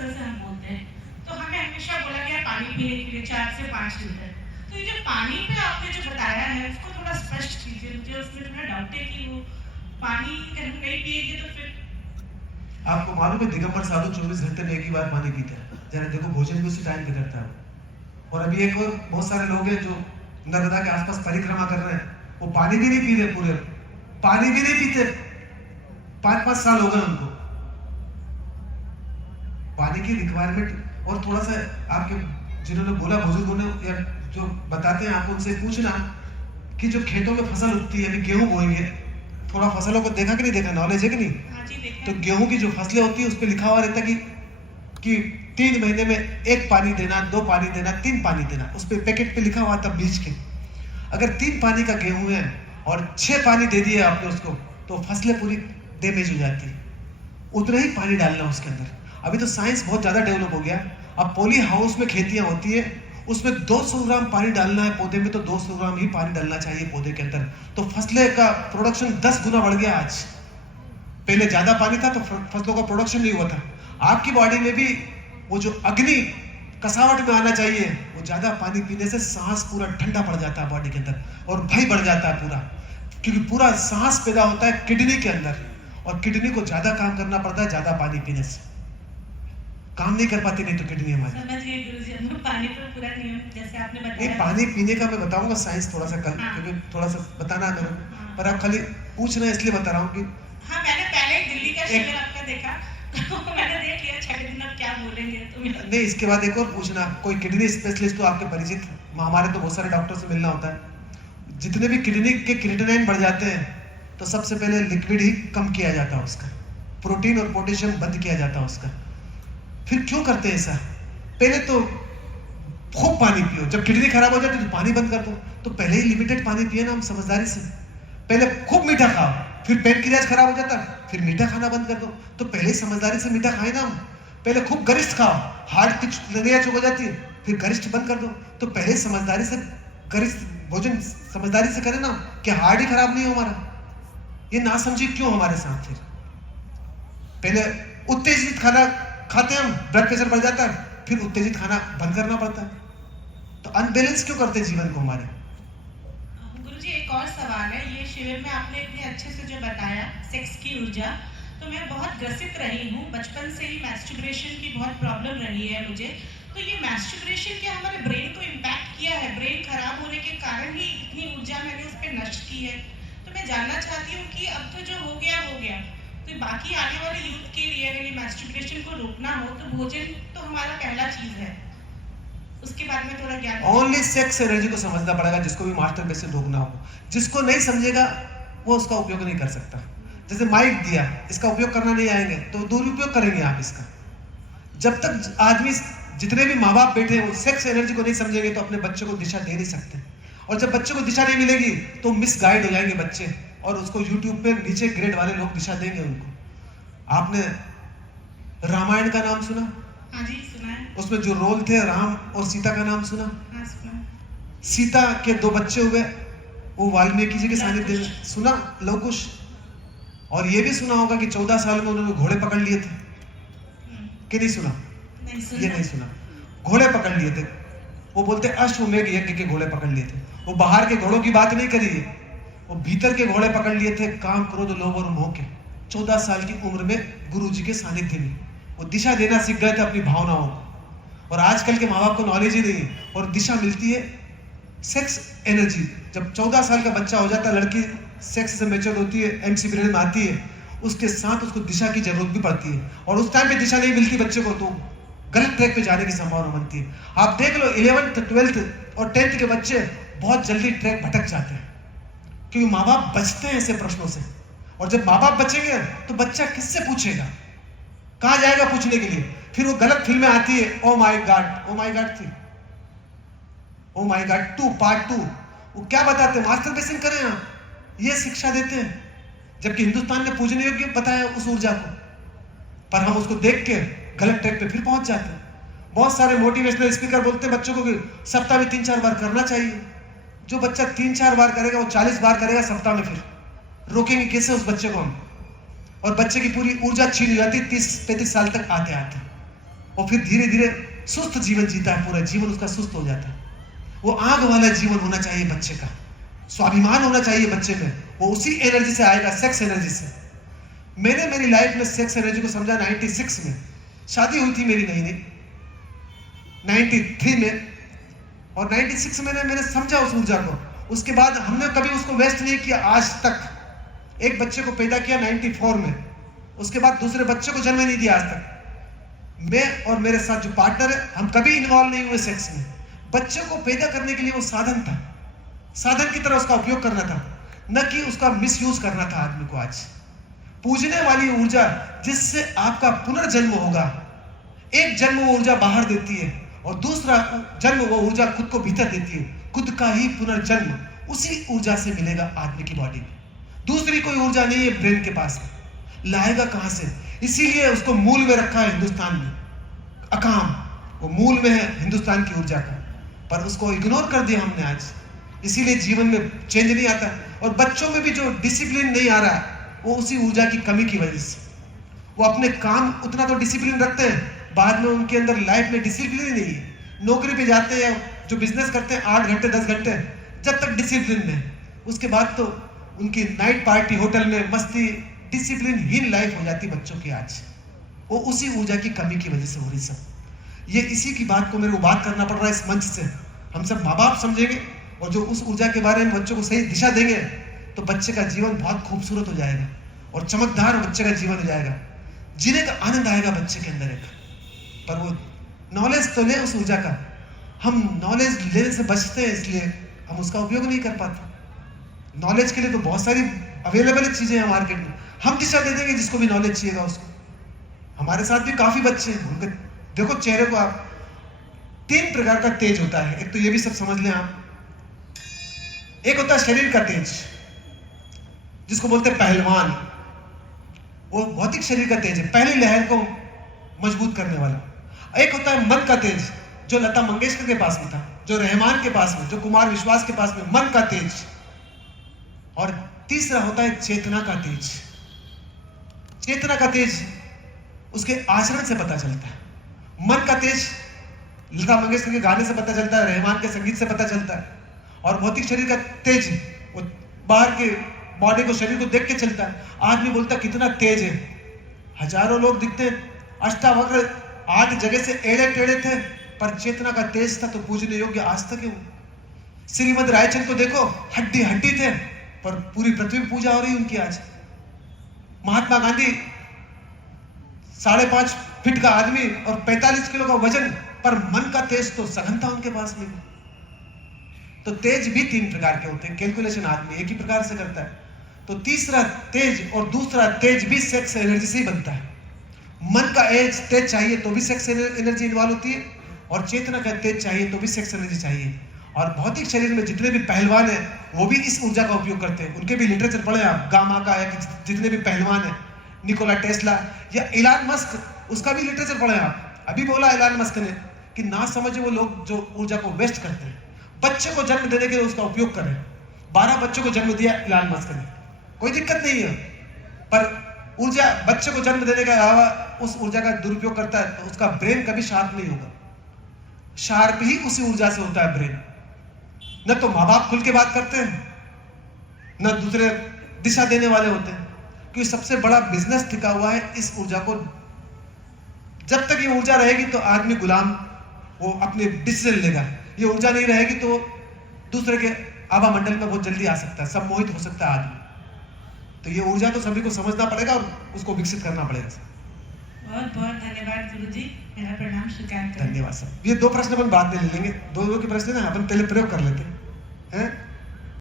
तरह से हम बोलते हैं। तो हमें हमेशा बोला गया पानी पीने के लिए 4 से 5 लीटर। तो ये जो पानी पे आपने जो बताया है उसको थोड़ा स्पष्ट कीजिए, मुझे उसमें थोड़ा डाउट है कि वो पानी अगर हम नहीं पिएंगे तो फिर। आपको मालूम है दिगंबर साधु 24 घंटे में एक ही बार पानी पीते हैं। जरा देखो भोजन भी उसी टाइम पे करता है। और अभी एक और बहुत सारे लोग हैं जो नर्मदा के आसपास परिक्रमा कर रहे हैं, वो पानी भी नहीं पी रहे, पूरे पानी भी नहीं पीते। 5-5 साल हो गए उनको। पानी की रिक्वायरमेंट। और थोड़ा सा आपके जिन्होंने बोला बुजुर्गों ने या जो बताते हैं, आप उनसे पूछना कि जो खेतों में फसल उगती है, अभी गेहूं बोएंगे, थोड़ा फसलों को देखा कि नहीं देखा, नॉलेज है कि नहीं? हाँ जी, देखा। तो गेहूं की जो फसलें होती है उस पर लिखा हुआ रहता है कि 3 महीने में 1 पानी देना, 2 पानी देना, 3 पानी देना। उस पर पैकेट पे लिखा हुआ था बीज के। अगर 3 पानी का गेहूं है और 6 पानी दे दिए आपने उसको, तो फसलें पूरी डैमेज हो जाती है। उतना ही पानी डालना उसके अंदर। अभी तो साइंस बहुत ज्यादा डेवलप हो गया। अब पॉली हाउस में खेतियां होती है, उसमें 200 ग्राम पानी डालना है पौधे में, तो 200 ग्राम ही पानी डालना चाहिए पौधे के अंदर। तो फसलें का प्रोडक्शन 10 गुना बढ़ गया आज। पहले ज्यादा पानी था तो फसलों का प्रोडक्शन नहीं हुआ था। आपकी बॉडी में भी वो जो अग्नि कसावट में आना चाहिए, वो ज्यादा पानी पीने से सांस पूरा ठंडा पड़ जाता है बॉडी के अंदर, और भय बढ़ जाता है पूरा, क्योंकि पूरा सांस पैदा होता है किडनी के अंदर, और किडनी को ज्यादा काम करना पड़ता है ज्यादा पानी पीने से। काम नहीं कर पाती नहीं तो किडनी हमारी। समझ गए गुरुजी, हम पानी पर पूरा नियम जैसे आपने नहीं, बताया। पानी पीने का मैं बताऊंगा साइंस थोड़ा सा कल, हाँ। क्योंकि थोड़ा सा बताना है मेरे को। हाँ। पर आप खाली पूछ रहे हैं इसलिए बता रहा हूँ कि हाँ, मैंने पहले दिल्ली का शिविर आपका देखा तो मैंने देख लिया 6 दिन अब क्या बोलेंगे तो नहीं, इसके बाद एक और पूछना, कोई किडनी स्पेशलिस्ट तो आपके परिचित, हमारे तो बहुत सारे डॉक्टर से मिलना होता है। जितने भी किडनी के क्रिएटिनिन बढ़ जाते हैं तो सबसे पहले लिक्विड ही कम किया जाता है उसका, प्रोटीन और पोटेशियम बंद किया जाता है उसका। फिर क्यों करते हैं ऐसा? पहले तो खूब पानी पियो, जब किडनी खराब हो जाती है तो पानी बंद कर दो। तो पहले ही लिमिटेड पानी पिए ना हम समझदारी से। पहले खूब मीठा खाओ, फिर पैनक्रियाज खराब हो जाता है, फिर मीठा खाना बंद कर दो। तो पहले ही समझदारी से मीठा खाए ना हम। पहले खूब गरिष्ठ खाओ, हार्ट की नलियां चुक हो जाती है, फिर गरिष्ठ बंद कर दो। तो पहले समझदारी से गरिष्ठ भोजन समझदारी से करें ना, कि हार्ट ही खराब नहीं हो हमारा। ये ना समझी क्यों हमारे साथ? फिर पहले उत्तेजित खाना खाते हैं हम, ब्लड प्रेशर बढ़ जाता है, फिर उत्तेजित खाना बंद करना पड़ता है। तो अनबैलेंस क्यों करते हैं जीवन को हमारे? गुरुजी, एक और सवाल है। ये शिविर में आपने इतने अच्छे से जो बताया सेक्स की ऊर्जा, तो मैं बहुत ग्रसित रही हूँ। बचपन से ही मैस्टरबेशन की बहुत प्रॉब्लम रही है मुझे। तो ये मैस्टरबेशन क्या हमारे ब्रेन को इम्पैक्ट किया है? ब्रेन खराब होने के कारण ही इतनी ऊर्जा मैंने उस पर नष्ट की है। तो मैं जानना चाहती हूँ कि अब तो जो हो गया, तो बाकी आने वाले यूथ के लिए अगर ये मैस्टरबेशन को रोकना हो तो भोजन तो हमारा पहला चीज है, उसके बाद में थोड़ा ज्ञान। ओनली सेक्स एनर्जी को समझना पड़ेगा, जिसको भी मास्टरबेशन रोकना हो। जिसको नहीं समझेगा वो उसका उपयोग नहीं कर सकता। जैसे माइक दिया, इसका उपयोग करना नहीं आएंगे तो दुरुपयोग करेंगे आप इसका। जब तक आदमी, जितने भी माँ बाप बैठे हैं, वो सेक्स एनर्जी को नहीं समझेंगे तो अपने बच्चे को दिशा दे नहीं सकते। और जब बच्चे को दिशा नहीं मिलेगी तो मिसगाइड हो जाएंगे बच्चे, और उसको यूट्यूब पे नीचे ग्रेड वाले लोग दिशा देंगे उनको। आपने रामायण का नाम सुना? हाँ जी, सुना है। उसमें जो रोल थे राम और सीता का नाम सुना? हाँ, सुना। सीता के 2 बच्चे हुए, वो वाल्मीकि जी के सानिध्य में सुना, लवकुश। और ये भी सुना होगा कि 14 साल में उन्होंने घोड़े पकड़ लिए थे, कि नहीं सुना? नहीं सुना। ये नहीं सुना। घोड़े पकड़ लिए थे। वो बोलते अश्वमेघ यज्ञ के घोड़े पकड़ लिए थे। वो बाहर के घोड़ों की बात नहीं करी है, वो भीतर के घोड़े पकड़ लिए थे, काम क्रोध लोभ और मोह के। 14 साल की उम्र में गुरु जी के सानिध्य में वो दिशा देना सीख गए थे अपनी भावनाओं को। और आजकल के माँ बाप को नॉलेज ही नहीं है, और दिशा मिलती है सेक्स एनर्जी। जब 14 साल का बच्चा हो जाता है, लड़की सेक्स से मैच्योर होती है, एमसी पीरियड में आती है, उसके साथ उसको दिशा की जरूरत भी पड़ती है। और उस टाइम पे दिशा नहीं मिलती बच्चे को तो गलत ट्रैक पे जाने की संभावना बनती है। आप देख लो 11th 12th और 10th के बच्चे बहुत जल्दी ट्रैक भटक जाते हैं, क्योंकि माँ बाप बचते हैं ऐसे प्रश्नों से। और जब माँ बाप बचेंगे तो बच्चा किससे पूछेगा, कहाँ जाएगा पूछने के लिए? फिर वो गलत फिल्में आती है, ओ माय गॉड थी, ओ माय गॉड 2 पार्ट 2। वो क्या बताते हैं? मास्टरबेशन करें आप, ये शिक्षा देते हैं। जबकि हिंदुस्तान ने पूजने योग्य बताया उस ऊर्जा को, पर हम उसको देख के गलत ट्रैक पे फिर पहुंच जाते हैं। बहुत सारे मोटिवेशनल स्पीकर बोलते हैं बच्चों को कि सप्ताह में 3-4 बार करना चाहिए। जो बच्चा 3-4 बार करेगा वो 40 बार करेगा सप्ताह में। फिर रोकेंगे कैसे उस बच्चे को हम? और बच्चे की पूरी ऊर्जा छीन हो जाती है 30-35 साल तक आते आते। और फिर धीरे धीरे सुस्त जीवन जीता है, पूरा जीवन उसका सुस्त हो जाता है। वो आग वाला जीवन होना चाहिए बच्चे का, स्वाभिमान होना चाहिए बच्चे में, वो उसी एनर्जी से आएगा, सेक्स एनर्जी से। मैंने मेरी लाइफ में सेक्स एनर्जी को समझा 96 में, शादी हुई थी मेरी नई नई 93 में, और 96 में मैंने समझा उस ऊर्जा को। उसके बाद हमने कभी उसको वेस्ट नहीं किया आज तक। एक बच्चे को पैदा किया 94 में, उसके बाद दूसरे बच्चे को जन्म नहीं दिया आज तक। मैं और मेरे साथ जो पार्टनर है, हम कभी इन्वॉल्व नहीं हुए सेक्स में। बच्चे को पैदा करने के लिए वो साधन था, साधन की तरह उसका उपयोग करना था, न कि उसका मिसयूज करना था आदमी को। आज पूजने वाली ऊर्जा जिससे आपका पुनर्जन्म होगा, एक जन्म वो ऊर्जा बाहर देती है और दूसरा जन्म वो ऊर्जा खुद को भीतर देती है। खुद का ही पुनर्जन्म उसी ऊर्जा से मिलेगा आदमी की बॉडी में। दूसरी कोई ऊर्जा नहीं है ब्रेन के पास, लाएगा कहां से? इसीलिए उसको मूल में रखा है हिंदुस्तान में, अकाम वो मूल में है हिंदुस्तान की ऊर्जा का, पर उसको इग्नोर कर दिया हमने आज। इसीलिए जीवन में चेंज नहीं आता, और बच्चों में भी जो डिसिप्लिन नहीं आ रहा है वो उसी ऊर्जा की कमी की वजह से। वो अपने काम उतना तो डिसिप्लिन रखते हैं, बाद में उनके अंदर लाइफ में डिसिप्लिन ही नहीं है। नौकरी पे जाते हैं, जो बिजनेस करते हैं 8 घंटे 10 घंटे, जब तक डिसिप्लिन में, उसके बाद तो उनकी नाइट पार्टी होटल में मस्ती, डिसिप्लिनहीन लाइफ हो जाती बच्चों की आज। वो उसी ऊर्जा की कमी की वजह से हो रही सब। ये इसी की बात को मेरे को बात करना पड़ रहा है इस मंच से। हम सब माँ बाप समझेंगे और जो उस ऊर्जा के बारे में बच्चों को सही दिशा देंगे तो बच्चे का जीवन बहुत खूबसूरत हो जाएगा और चमकदार बच्चे का जीवन हो जाएगा। जीने का आनंद आएगा बच्चे के अंदर एक। पर वो नॉलेज तो ले उस ऊर्जा का, हम नॉलेज लेने से बचते हैं, इसलिए हम उसका उपयोग नहीं कर पाते। नॉलेज के लिए तो बहुत सारी अवेलेबल चीजें हैं मार्केट में, हम दिशा दे देंगे जिसको भी नॉलेज चाहिएगा उसको। हमारे साथ भी काफी बच्चे हैं, उनके देखो चेहरे को आप, 3 प्रकार का तेज होता है। एक तो ये भी सब समझ लें आप, एक होता है शरीर का तेज जिसको बोलते हैं पहलवान, वो भौतिक शरीर का तेज है, पहली लहर को मजबूत करने वाला। एक होता है मन का तेज, जो लता मंगेशकर के पास में था, जो रहमान के पास में, जो कुमार विश्वास के पास में, मन का तेज। और तीसरा होता है चेतना का तेज। चेतना का तेज उसके आचरण से पता चलता है। मन का तेज लता मंगेशकर के गाने से पता चलता है, रहमान के संगीत से पता चलता है। और भौतिक शरीर का तेज वो बाहर के बॉडी को, शरीर को देख के चलता है। आदमी बोलता है कितना तेज है, हजारों लोग दिखते हैं अष्टावक्र, 8 जगह से एड़े टेढ़े थे, पर चेतना का तेज था तो पूजने योग्य आज तक है वो। श्रीमद रायचंद को देखो, हड्डी हड्डी थे, पर पूरी पृथ्वी में पूजा हो रही उनकी आज। महात्मा गांधी 5.5 फीट का आदमी और 45 किलो का वजन, पर मन का तेज तो सघन था उनके पास में। तो तेज भी 3 प्रकार के होते हैं, कैलकुलेशन आदमी एक ही प्रकार से करता है। तो तीसरा तेज और दूसरा तेज भी सेक्स एनर्जी से ही बनता है। मन का तेज चाहिए तो भी सेक्स एनर्जी इन्वॉल्व होती है, और चेतना का तेज चाहिए तो भी सेक्स एनर्जी चाहिए। और भौतिक शरीर में जितने भी पहलवान हैं वो भी इस ऊर्जा का उपयोग करते हैं। उनके भी लिटरेचर पढ़े आप, गामा का है, जितने भी पहलवान हैं, निकोला टेस्ला या इलान मस्क, उसका भी लिटरेचर पढ़े आप। अभी बोला इलान मस्क ने कि ना समझे वो लोग जो ऊर्जा को वेस्ट करते हैं। बच्चे को जन्म देने के लिए उसका उपयोग करें। 12 बच्चों को जन्म दिया इलान मस्क ने, कोई दिक्कत नहीं है, पर ऊर्जा बच्चे को जन्म देने के अलावा उस ऊर्जा का दुरुपयोग करता है तो उसका ब्रेन कभी शार्प नहीं होगा। शार्प ही उसी ऊर्जा से होता है ब्रेन। न तो माँ बाप खुल के बात करते हैं, न दूसरे दिशा देने वाले होते हैं, क्योंकि सबसे बड़ा बिजनेस टिका हुआ है इस ऊर्जा को। जब तक ये ऊर्जा रहेगी तो आदमी गुलाम, वो अपने डिसीजन लेगा। ये ऊर्जा नहीं रहेगी तो दूसरे के आभा मंडल में बहुत जल्दी आ सकता है, सब मोहित हो सकता है आदमी। तो ये ऊर्जा तो सभी को समझना पड़ेगा और उसको विकसित करना पड़ेगा। बहुत बहुत धन्यवाद गुरुजी, मेरा प्रणाम स्वीकार करें। धन्यवाद सर। ये 2 प्रश्न अपन बाद में ले लेंगे, 2 के प्रश्न ना अपन पहले प्रयोग कर लेते हैं।